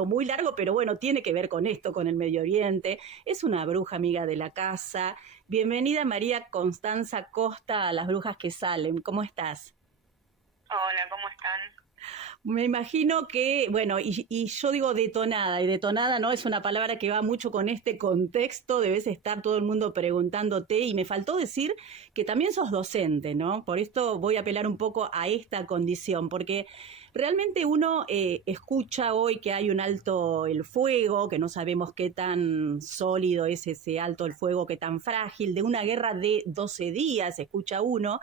muy largo, pero bueno, tiene que ver con esto, con el Medio Oriente. Es una bruja amiga de la casa. Bienvenida María Constanza Costa a Las Brujas que Salen. ¿Cómo estás? Hola, ¿cómo están? Me imagino que, bueno, y yo digo detonada, y detonada no es una palabra que va mucho con este contexto, debes estar todo el mundo preguntándote, y me faltó decir que también sos docente, ¿no? Por esto voy a apelar un poco a esta condición, porque realmente uno escucha hoy que hay un alto el fuego, que no sabemos qué tan sólido es ese alto el fuego, qué tan frágil, de una guerra de 12 días, escucha uno,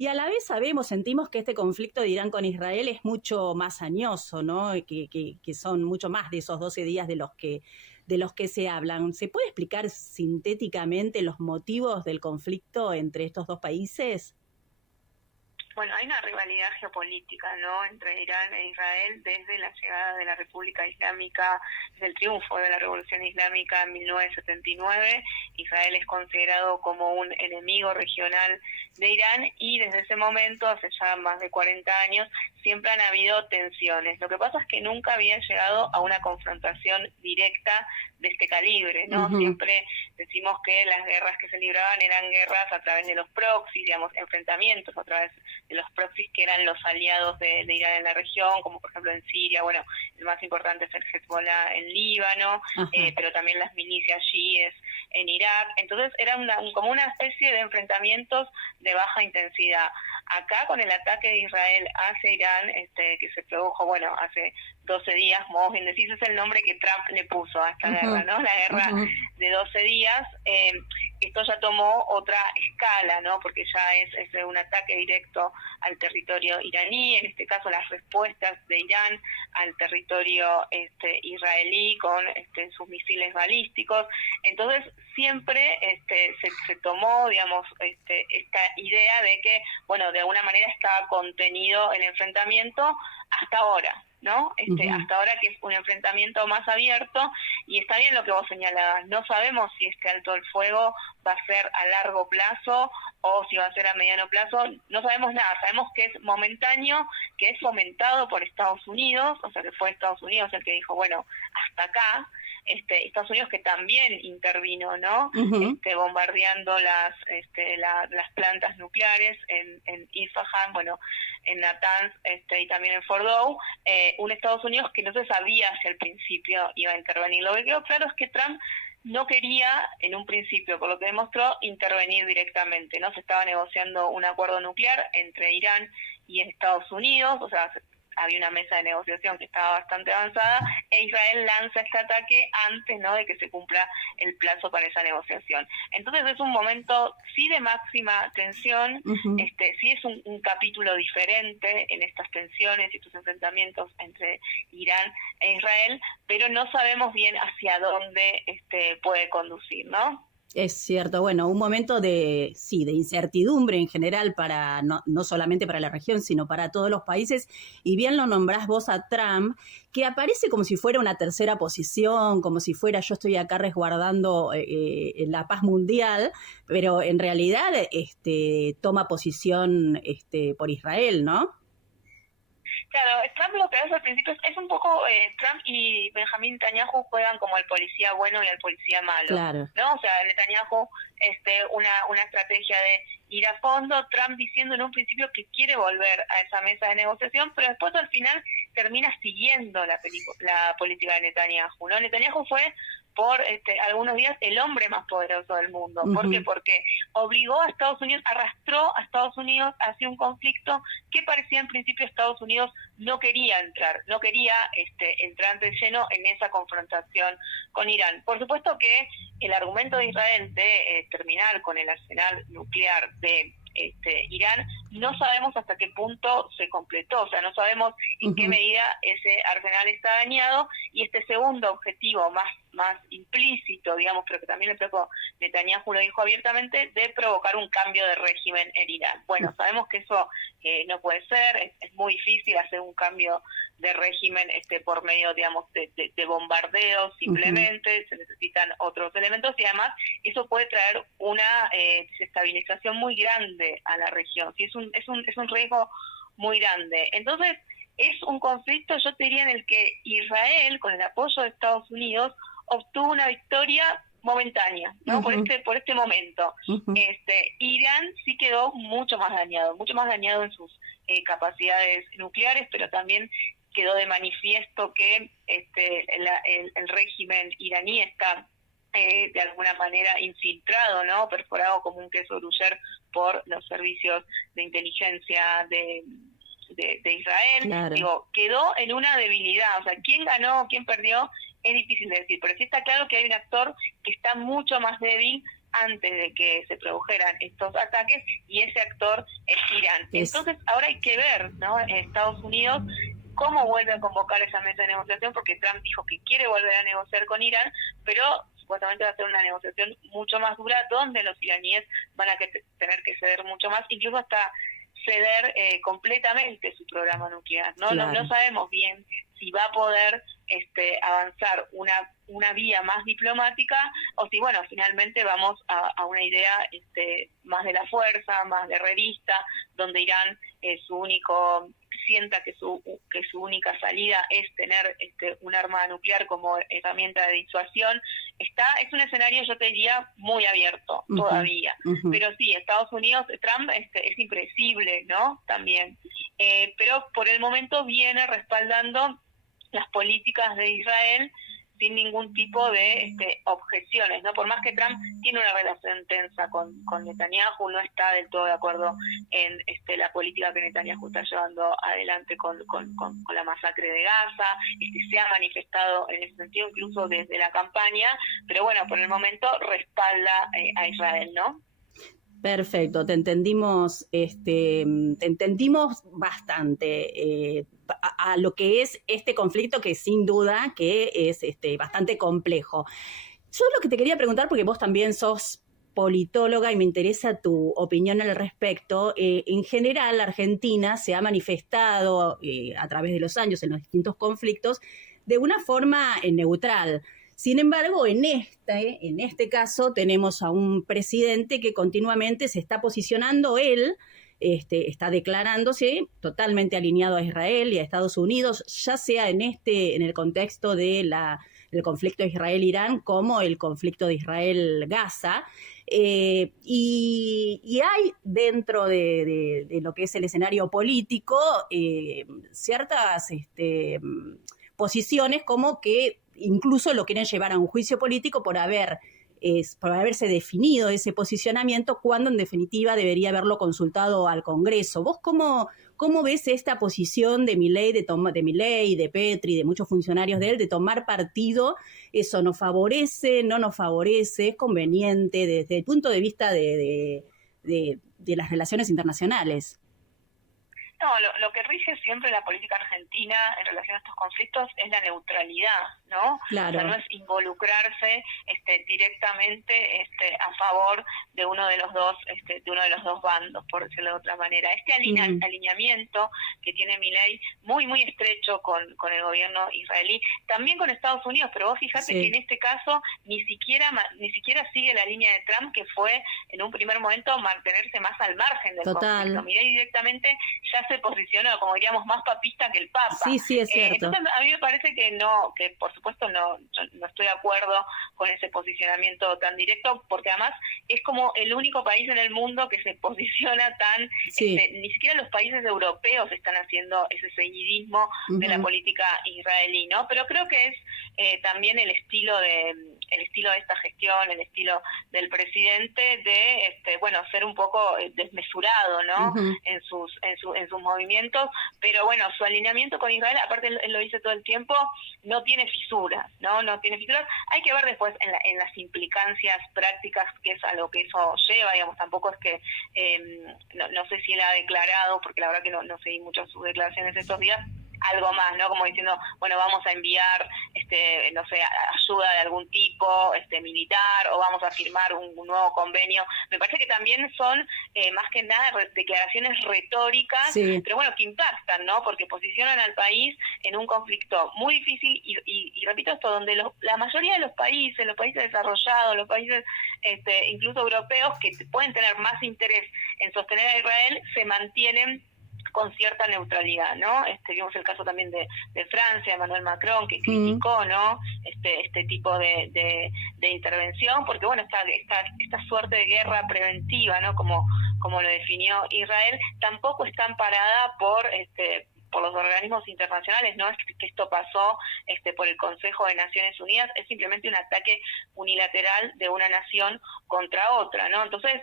y a la vez sabemos, sentimos que este conflicto de Irán con Israel es mucho más añoso, ¿no? Que son mucho más de esos 12 días de los que se hablan. ¿Se puede explicar sintéticamente los motivos del conflicto entre estos dos países? Bueno, hay una rivalidad geopolítica, ¿no?, entre Irán e Israel desde la llegada de la República Islámica, desde el triunfo de la Revolución Islámica en 1979. Israel es considerado como un enemigo regional de Irán y desde ese momento, hace ya más de 40 años, siempre han habido tensiones. Lo que pasa es que nunca habían llegado a una confrontación directa de este calibre, ¿no? Uh-huh. Siempre decimos que las guerras que se libraban eran guerras a través de los proxies, digamos, enfrentamientos a través de los proxies que eran los aliados de Irán en la región, como por ejemplo en Siria. Bueno, el más importante es el Hezbollah en Líbano, Ajá. pero también las milicias chiíes en Irak. Entonces eran como una especie de enfrentamientos de baja intensidad. Acá con el ataque de Israel hacia Irán, que se produjo, bueno, hace 12 días, como vos bien decís, es el nombre que Trump le puso a esta Uh-huh. guerra, ¿no? La guerra Uh-huh. de 12 días. Esto ya tomó otra escala, ¿no? Porque ya es un ataque directo al territorio iraní, en este caso las respuestas de Irán al territorio israelí con sus misiles balísticos. Entonces siempre se tomó, digamos, esta idea de que, bueno, de alguna manera estaba contenido el enfrentamiento hasta ahora, ¿no? Uh-huh. Hasta ahora, que es un enfrentamiento más abierto. Y está bien lo que vos señalabas, no sabemos si este alto el fuego va a ser a largo plazo o si va a ser a mediano plazo, no sabemos nada. Sabemos que es momentáneo, que es fomentado por Estados Unidos, o sea que fue Estados Unidos el que dijo, bueno, hasta acá. Estados Unidos, que también intervino, ¿no? Uh-huh. Bombardeando las plantas nucleares en Isfahan, bueno, en Natanz, y también en Fordow. Un Estados Unidos que no se sabía si al principio iba a intervenir. Lo que quedó claro es que Trump no quería, en un principio, por lo que demostró, intervenir directamente, ¿no? Se estaba negociando un acuerdo nuclear entre Irán y Estados Unidos, o sea, había una mesa de negociación que estaba bastante avanzada, e Israel lanza este ataque antes, ¿no?, de que se cumpla el plazo para esa negociación. Entonces es un momento sí de máxima tensión, Uh-huh. sí es un capítulo diferente en estas tensiones y estos enfrentamientos entre Irán e Israel, pero no sabemos bien hacia dónde puede conducir, ¿no? Es cierto, bueno, un momento de, sí, de incertidumbre en general para, no solamente para la región, sino para todos los países, y bien lo nombrás vos a Trump, que aparece como si fuera una tercera posición, como si fuera yo estoy acá resguardando la paz mundial, pero en realidad toma posición por Israel, ¿no? Claro, Trump lo que hace al principio es un poco, Trump y Benjamín Netanyahu juegan como al policía bueno y al policía malo, Claro. ¿no? O sea, Netanyahu, una estrategia de ir a fondo, Trump diciendo en un principio que quiere volver a esa mesa de negociación, pero después al final termina siguiendo la política de Netanyahu, ¿no? Netanyahu fue por algunos días el hombre más poderoso del mundo. ¿Por qué? Uh-huh. Porque obligó a Estados Unidos, arrastró a Estados Unidos hacia un conflicto que parecía en principio Estados Unidos no quería entrar, no quería entrar de lleno en esa confrontación con Irán. Por supuesto que el argumento de Israel de terminar con el arsenal nuclear de Irán, no sabemos hasta qué punto se completó, o sea, no sabemos en qué Uh-huh. medida ese arsenal está dañado, y este segundo objetivo más implícito, digamos, pero que también el propio Netanyahu lo dijo abiertamente, de provocar un cambio de régimen en Irán. Bueno, sabemos que eso no puede ser, es muy difícil hacer un cambio de régimen por medio, digamos, de bombardeos Uh-huh. simplemente, se necesitan otros elementos, y además eso puede traer una desestabilización muy grande a la región. Sí, es un riesgo muy grande. Entonces, es un conflicto, yo te diría, en el que Israel, con el apoyo de Estados Unidos, obtuvo una victoria momentánea, ¿no? Uh-huh. Por este momento. Uh-huh. Irán sí quedó mucho más dañado en sus capacidades nucleares, pero también quedó de manifiesto que el régimen iraní está de alguna manera infiltrado, ¿no? Perforado como un queso gruyere por los servicios de inteligencia de Israel. Claro. Digo, quedó en una debilidad, o sea, quién ganó, quién perdió, es difícil de decir, pero sí está claro que hay un actor que está mucho más débil antes de que se produjeran estos ataques, y ese actor es Irán. Entonces ahora hay que ver, ¿no?, en Estados Unidos cómo vuelve a convocar esa mesa de negociación, porque Trump dijo que quiere volver a negociar con Irán, pero supuestamente va a ser una negociación mucho más dura, donde los iraníes van a tener que ceder mucho más, incluso hasta ceder completamente su programa nuclear, ¿no? Claro. No sabemos bien si va a poder avanzar una vía más diplomática, o si, bueno, finalmente vamos a una idea más de la fuerza, más guerrerista, donde Irán sienta que su única salida es tener un arma nuclear como herramienta de disuasión. Es un escenario, yo te diría, muy abierto todavía. Pero sí, Estados Unidos, Trump es impredecible, ¿no? También. Pero por el momento viene respaldando las políticas de Israel sin ningún tipo de objeciones, ¿no? Por más que Trump tiene una relación tensa con Netanyahu, no está del todo de acuerdo en la política que Netanyahu está llevando adelante con la masacre de Gaza, se ha manifestado en ese sentido incluso desde la campaña, pero bueno, por el momento respalda a Israel, ¿no? Perfecto, te entendimos bastante a lo que es este conflicto, que sin duda que es bastante complejo. Yo lo que te quería preguntar, porque vos también sos politóloga y me interesa tu opinión al respecto, en general Argentina se ha manifestado a través de los años en los distintos conflictos de una forma neutral. Sin embargo, en este caso tenemos a un presidente que continuamente se está posicionando, él está declarándose totalmente alineado a Israel y a Estados Unidos, ya sea en el contexto del conflicto Israel-Irán como el conflicto de Israel-Gaza. Y hay dentro de lo que es el escenario político ciertas posiciones como que incluso lo quieren llevar a un juicio político por haberse definido ese posicionamiento, cuando en definitiva debería haberlo consultado al Congreso. ¿Vos cómo ves esta posición de Milei, de Petri, de muchos funcionarios de él, de tomar partido? ¿Eso nos favorece, no nos favorece? ¿Es conveniente desde el punto de vista de las relaciones internacionales? No, lo que rige siempre la política argentina en relación a estos conflictos es la neutralidad, ¿no? Claro. O sea, no es involucrarse directamente a favor de uno de los dos bandos, por decirlo de otra manera. Alineamiento que tiene Milei muy muy estrecho con el gobierno israelí, también con Estados Unidos, pero vos fíjate que en este caso ni siquiera sigue la línea de Trump, que fue en un primer momento mantenerse más al margen del conflicto. Milei directamente ya se posicionó, como diríamos, más papista que el Papa. Sí, es cierto. Entonces a mí me parece que por supuesto yo no estoy de acuerdo con ese posicionamiento tan directo, porque además es como el único país en el mundo que se posiciona tan, ni siquiera los países europeos están haciendo ese seguidismo de la política israelí, ¿no? Pero creo que es también el estilo de esta gestión, el estilo del presidente de ser un poco desmesurado, ¿no? En sus movimientos, pero bueno, su alineamiento con Israel, aparte él lo dice todo el tiempo, no tiene fisuras, no tiene fisuras. Hay que ver después en las implicancias prácticas que es a lo que eso lleva, digamos. Tampoco es que no sé si él ha declarado, porque la verdad que no seguí mucho sus declaraciones estos días, algo más, ¿no? Como diciendo, bueno, vamos a enviar, no sé, ayuda de algún tipo, militar, o vamos a firmar un nuevo convenio. Me parece que también son, más que nada, declaraciones retóricas, pero bueno, que impactan, ¿no? Porque posicionan al país en un conflicto muy difícil y repito esto, donde la mayoría de los países desarrollados, los países incluso europeos, que pueden tener más interés en sostener a Israel, se mantienen con cierta neutralidad, ¿no? Vimos el caso también de Francia, de Emmanuel Macron, que criticó, ¿no? Este tipo de intervención, porque bueno, esta suerte de guerra preventiva, ¿no? Como lo definió Israel, tampoco está amparada por los organismos internacionales, no es que esto pasó por el Consejo de Naciones Unidas, es simplemente un ataque unilateral de una nación contra otra, ¿no? Entonces,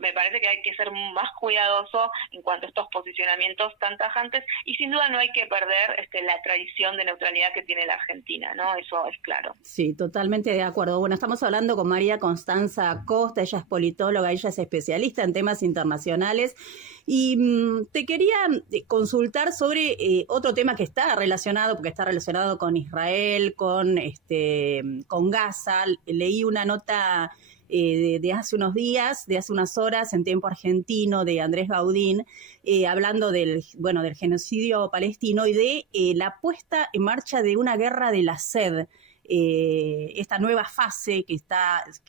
me parece que hay que ser más cuidadoso en cuanto a estos posicionamientos tan tajantes, y sin duda no hay que perder la tradición de neutralidad que tiene la Argentina, ¿no? Eso es claro. Sí, totalmente de acuerdo. Bueno, estamos hablando con María Constanza Costa, ella es politóloga, ella es especialista en temas internacionales, y te quería consultar sobre otro tema que está relacionado, porque está relacionado con Israel, con Gaza. Leí una nota de hace unos días, de hace unas horas, en Tiempo Argentino, de Andrés Gaudín, hablando del genocidio palestino y de la puesta en marcha de una guerra de la sed. Esta nueva fase que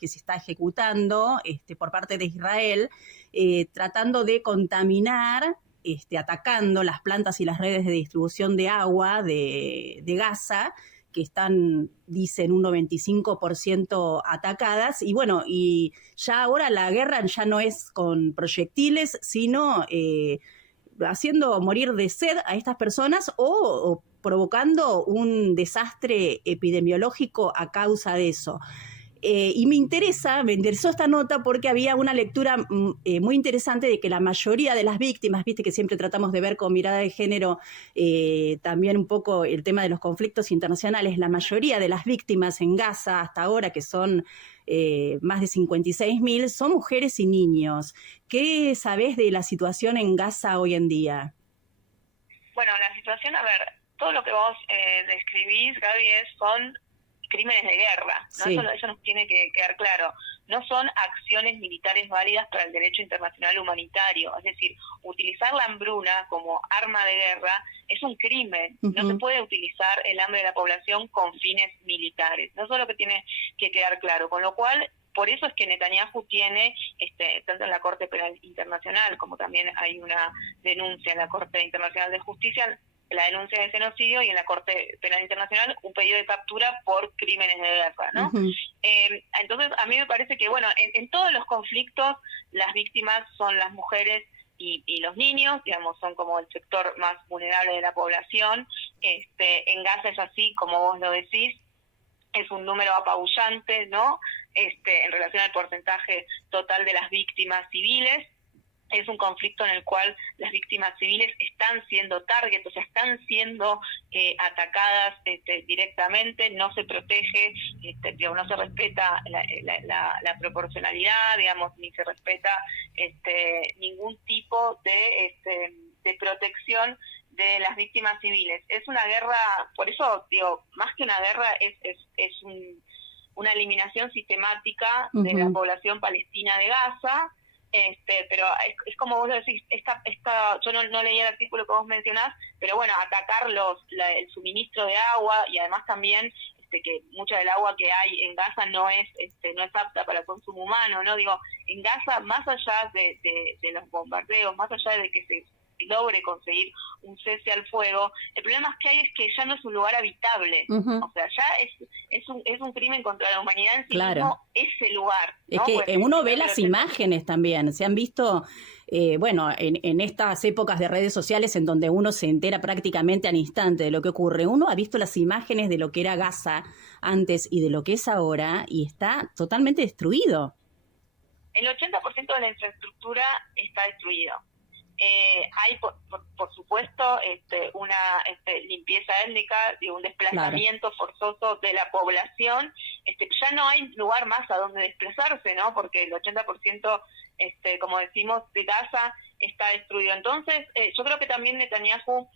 se está ejecutando por parte de Israel, tratando de contaminar, atacando las plantas y las redes de distribución de agua de Gaza, que están, dicen, un 95% atacadas, y ya ahora la guerra ya no es con proyectiles, sino haciendo morir de sed a estas personas o provocando un desastre epidemiológico a causa de eso. Y me interesó esta nota porque había una lectura muy interesante de que la mayoría de las víctimas, viste que siempre tratamos de ver con mirada de género también un poco el tema de los conflictos internacionales, la mayoría de las víctimas en Gaza hasta ahora, que son más de 56.000, son mujeres y niños. ¿Qué sabés de la situación en Gaza hoy en día? Bueno, la situación, a ver, todo lo que vos describís, Gaby, son crímenes de guerra, ¿no? Sí. Eso nos tiene que quedar claro. No son acciones militares válidas para el derecho internacional humanitario. Es decir, utilizar la hambruna como arma de guerra es un crimen. Uh-huh. No se puede utilizar el hambre de la población con fines militares. Eso es lo que tiene que quedar claro. Con lo cual, por eso es que Netanyahu tiene, tanto en la Corte Penal Internacional como también hay una denuncia en la Corte Internacional de Justicia, la denuncia de genocidio, y en la Corte Penal Internacional un pedido de captura por crímenes de guerra, ¿no? Uh-huh. Entonces, a mí me parece que, bueno, en todos los conflictos las víctimas son las mujeres y los niños, digamos, son como el sector más vulnerable de la población. En Gaza es así, como vos lo decís, es un número apabullante, ¿no? En relación al porcentaje total de las víctimas civiles. Es un conflicto en el cual las víctimas civiles están siendo target, o sea, están siendo atacadas directamente, no se protege, no se respeta la proporcionalidad, digamos, ni se respeta ningún tipo de protección de las víctimas civiles. Es una guerra, por eso digo, más que una guerra es una eliminación sistemática uh-huh. de la población palestina de Gaza. Pero es como vos decís, yo no leí el artículo que vos mencionás, pero bueno, atacar el suministro de agua, y además también que mucha del agua que hay en Gaza no es apta para el consumo humano, ¿no? Digo, en Gaza, más allá de los bombardeos, más allá de que se logre conseguir un cese al fuego, el problema que hay es que ya no es un lugar habitable, uh-huh. O sea, ya es un crimen contra la humanidad en sí mismo ese lugar, ¿no? Es que pues, uno ve las imágenes también, se han visto, en estas épocas de redes sociales en donde uno se entera prácticamente al instante de lo que ocurre, uno ha visto las imágenes de lo que era Gaza antes y de lo que es ahora, y está totalmente destruido. El 80% de la infraestructura está destruido. Hay, por supuesto, una limpieza étnica, de un desplazamiento forzoso de la población. Ya no hay lugar más a donde desplazarse, ¿no? Porque el 80%, como decimos, de Gaza está destruido. Entonces, yo creo que también Netanyahu,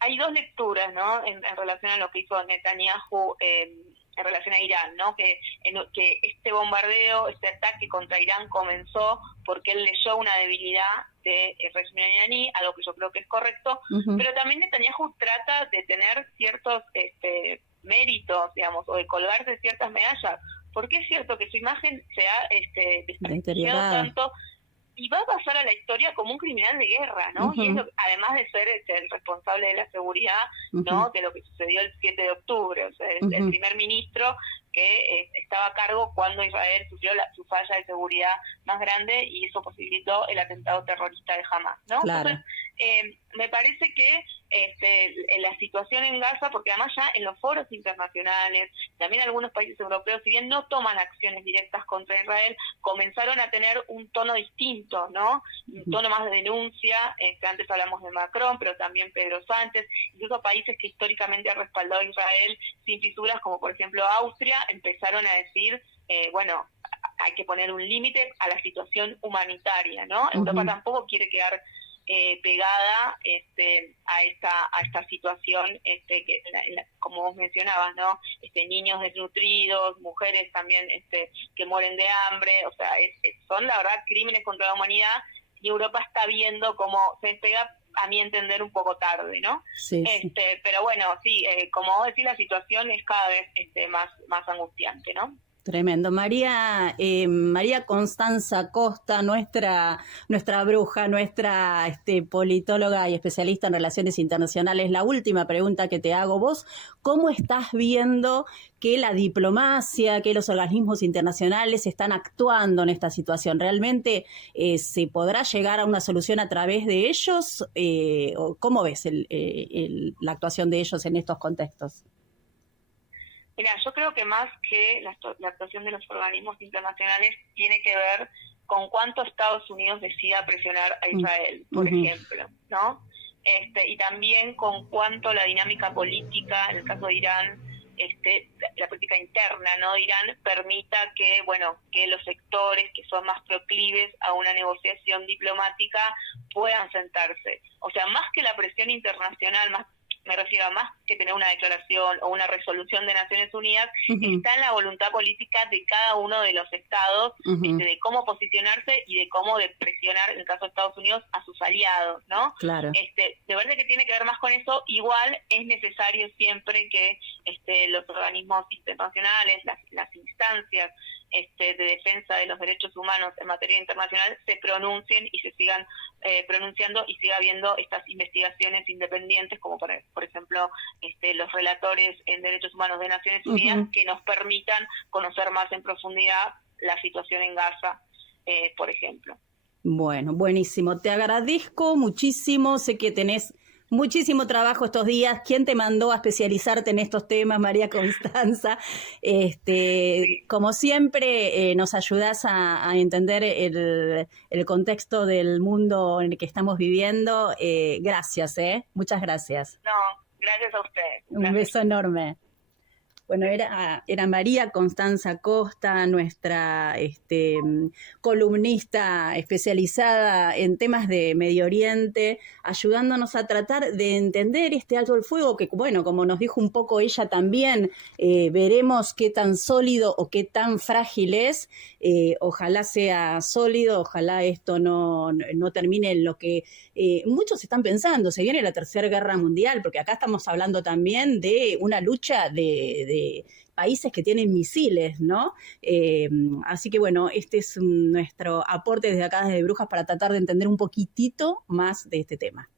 hay dos lecturas, ¿no? En relación a lo que hizo Netanyahu en relación a Irán, ¿no? Que este bombardeo, este ataque contra Irán comenzó porque él leyó una debilidad del régimen iraní, algo que yo creo que es correcto, uh-huh. Pero también Netanyahu trata de tener ciertos méritos, digamos, o de colgarse ciertas medallas, porque es cierto que su imagen se ha desprestigiado tanto, y va a pasar a la historia como un criminal de guerra, ¿no? Y es además de ser el responsable de la seguridad, ¿no? De lo que sucedió el 7 de octubre, o sea, el primer ministro que estaba a cargo cuando Israel sufrió su falla de seguridad más grande y eso posibilitó el atentado terrorista de Hamas, ¿no? Claro. Entonces, me parece que la situación en Gaza, porque además ya en los foros internacionales, también algunos países europeos, si bien no toman acciones directas contra Israel, comenzaron a tener un tono distinto, ¿no? Un tono más de denuncia, antes hablamos de Macron, pero también Pedro Sánchez, incluso países que históricamente han respaldado a Israel sin fisuras, como por ejemplo Austria, empezaron a decir, bueno, hay que poner un límite a la situación humanitaria, ¿no? Europa tampoco quiere quedar pegada a esta situación que como vos mencionabas, ¿no? Niños desnutridos, mujeres también que mueren de hambre, o sea, son la verdad crímenes contra la humanidad y Europa está viendo cómo se despega, a mi entender, un poco tarde, ¿no? Sí, sí. Pero bueno, sí, como vos decís, la situación es cada vez más angustiante, ¿no? Tremendo. María Constanza Costa, nuestra bruja, nuestra politóloga y especialista en relaciones internacionales. La última pregunta que te hago vos, ¿cómo estás viendo que la diplomacia, que los organismos internacionales están actuando en esta situación? ¿Realmente se podrá llegar a una solución a través de ellos? ¿Cómo ves la actuación de ellos en estos contextos? Mira, yo creo que más que la actuación de los organismos internacionales tiene que ver con cuánto Estados Unidos decida presionar a Israel, por ejemplo, ¿no? Y también con cuánto la dinámica política, en el caso de Irán, la política interna, ¿no? de Irán permita que los sectores que son más proclives a una negociación diplomática puedan sentarse. O sea, más que la presión internacional, me refiero a más que tener una declaración o una resolución de Naciones Unidas, está en la voluntad política de cada uno de los estados, de cómo posicionarse y de cómo presionar, en el caso de Estados Unidos, a sus aliados, ¿no? Claro. De verdad que tiene que ver más con eso. Igual es necesario siempre que los organismos internacionales, las instancias de defensa de los derechos humanos en materia internacional se pronuncien y se sigan pronunciando y siga habiendo estas investigaciones independientes, como por ejemplo los relatores en derechos humanos de Naciones Unidas, que nos permitan conocer más en profundidad la situación en Gaza, por ejemplo. Bueno, buenísimo. Te agradezco muchísimo. Sé que tenés muchísimo trabajo estos días. ¿Quién te mandó a especializarte en estos temas, María Constanza? Sí. Como siempre, nos ayudás a entender el contexto del mundo en el que estamos viviendo. Gracias, muchas gracias. No, gracias a usted. Un beso enorme. Bueno, era María Constanza Costa, nuestra columnista especializada en temas de Medio Oriente, ayudándonos a tratar de entender este alto el fuego que, bueno, como nos dijo un poco ella también, veremos qué tan sólido o qué tan frágil es. Ojalá sea sólido, ojalá esto no termine en lo que muchos están pensando. Se viene la Tercera Guerra Mundial, porque acá estamos hablando también de una lucha de países que tienen misiles, ¿no? Así que bueno, este es nuestro aporte desde acá, desde Brujas, para tratar de entender un poquitito más de este tema.